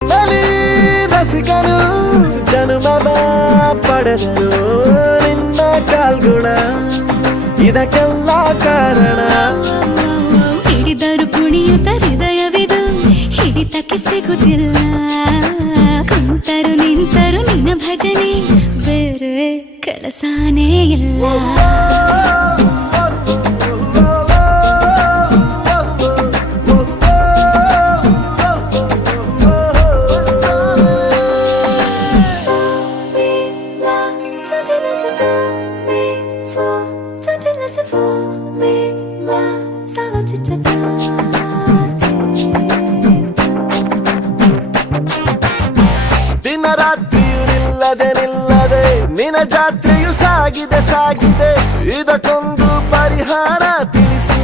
ಬಲಿ ರಸಿಕನು ಜನುಮವ ಪಡೆದನು ನಿನ್ನ ಕಾಲ್ಗುಣ ಇದಕ್ಕೆಲ್ಲ ಕಾರಣ ಹಿಡಿದರು ಕುಣಿಯುತ್ತ ಹೃದಯವಿದು ಹಿಡಿತಕ್ಕೆ ಸಿಗುತ್ತಿಲ್ಲ ಕುಂತರು ನಿಂತರು ನಿನ್ನ ಭಜನೆ ಬೇರೆ ಕೆಲಸನೇ ಇಲ್ಲ ದಿನ ರಾತ್ರಿಯು ನಿಲ್ಲದೆ ನಿನ್ನ ಜಾತ್ರೆಯು ಸಾಗಿದೆ ಇದಕ್ಕೊಂದು ಪರಿಹಾರ ತಿಳಿಸು